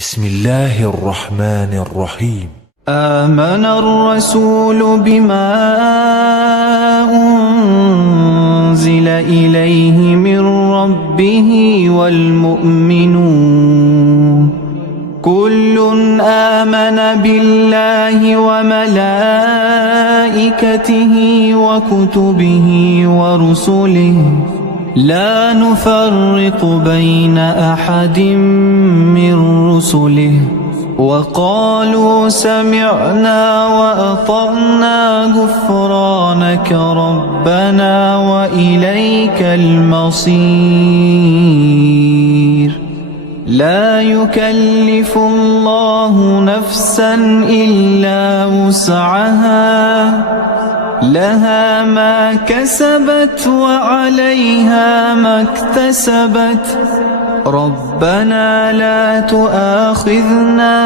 بسم الله الرحمن الرحيم. آمن الرسول بما أنزل إليه من ربه والمؤمنون كل آمن بالله وملائكته وكتبه ورسله لا نفرق بين أحد من رسله وقالوا سمعنا وأطعنا غفرانك ربنا وإليك المصير. لا يكلف الله نفسا إلا وسعها لها ما كسبت وعليها ما اكتسبت ربنا لا تؤاخذنا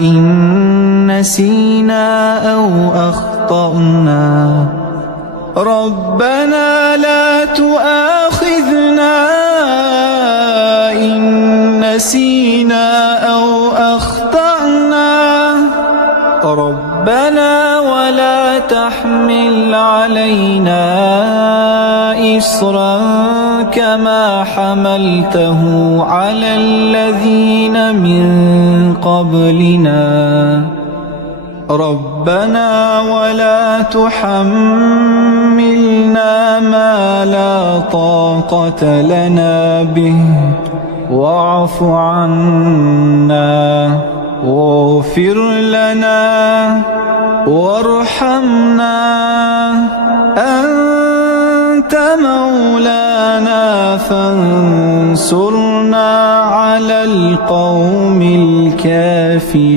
إن نسينا أو أخطأنا ربنا لا تؤاخذنا إن نسينا أو أخطأنا ربنا ولا تحمل علينا إصرا كما حملته على الذين من قبلنا ربنا ولا تحملنا ما لا طاقة لنا به واعف عنا واغفر لنا وارحمنا أنت مولانا فانصرنا على القوم الكافرين.